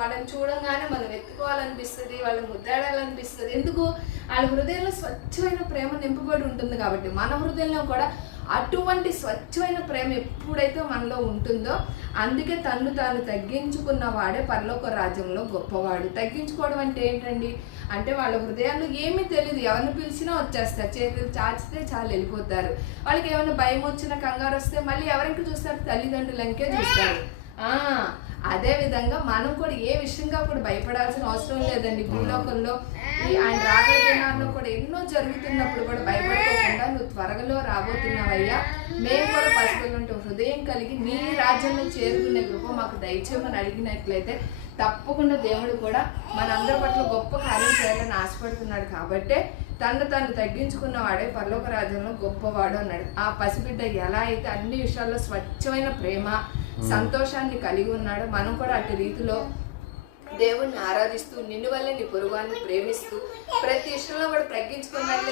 వాళ్ళని చూడంగానే మనం ఎత్తుకోవాలనిపిస్తుంది వాళ్ళని ముద్దాడాలనిపిస్తుంది. ఎందుకు? వాళ్ళ హృదయంలో స్వచ్ఛమైన ప్రేమ నింపబడి ఉంటుంది కాబట్టి మన హృదయంలో కూడా అటువంటి స్వచ్ఛమైన ప్రేమ ఎప్పుడైతే మనలో ఉంటుందో అందుకే తను తాను తగ్గించుకున్న వాడే పరలోక రాజ్యంలో గొప్పవాడు. తగ్గించుకోవడం అంటే ఏంటండి? అంటే వాళ్ళ హృదయాల్లో ఏమీ తెలియదు ఎవరిని పిలిచినా వచ్చేస్తారు. చేతులు చాచితే చాలు వెళ్ళిపోతారు. వాళ్ళకి ఏమైనా భయం వచ్చిన కంగారు వస్తే మళ్ళీ ఎవరికి చూస్తారు? తల్లిదండ్రులంకే చూస్తారు. అదే విధంగా మనం కూడా ఏ విషయంగా కూడా భయపడాల్సిన అవసరం లేదండి. భూలోకంలో ఆయన రాబోయే దినాల్లో కూడా ఎన్నో జరుగుతున్నప్పుడు కూడా భయపడకుండా నువ్వు త్వరగలో రాబోతున్నావయ్యా. మేము కూడా పసిపిల్లలు హృదయం కలిగి నీ రాజ్యంలో చేరుకునే కృప మాకు దయచేయమని అడిగినట్లయితే తప్పకుండా దేవుడు కూడా మనందరి పట్ల గొప్ప కార్యం చేయాలని ఆశపడుతున్నాడు కాబట్టే తను తను తగ్గించుకున్న వాడే పరలోక రాజ్యంలో గొప్పవాడు అన్నాడు. ఆ పసిబిడ్డ ఎలా అయితే అన్ని విషయాల్లో స్వచ్ఛమైన ప్రేమ Hmm. సంతోషాన్ని కలిగి ఉన్నాడు. మనం కూడా అటు రీతిలో దేవుణ్ణి ఆరాధిస్తూ నిన్ను వల్లే నీ పొరుగువాన్ని ప్రేమిస్తూ ప్రతి విషయంలో కూడా తగ్గించుకున్నట్లయితే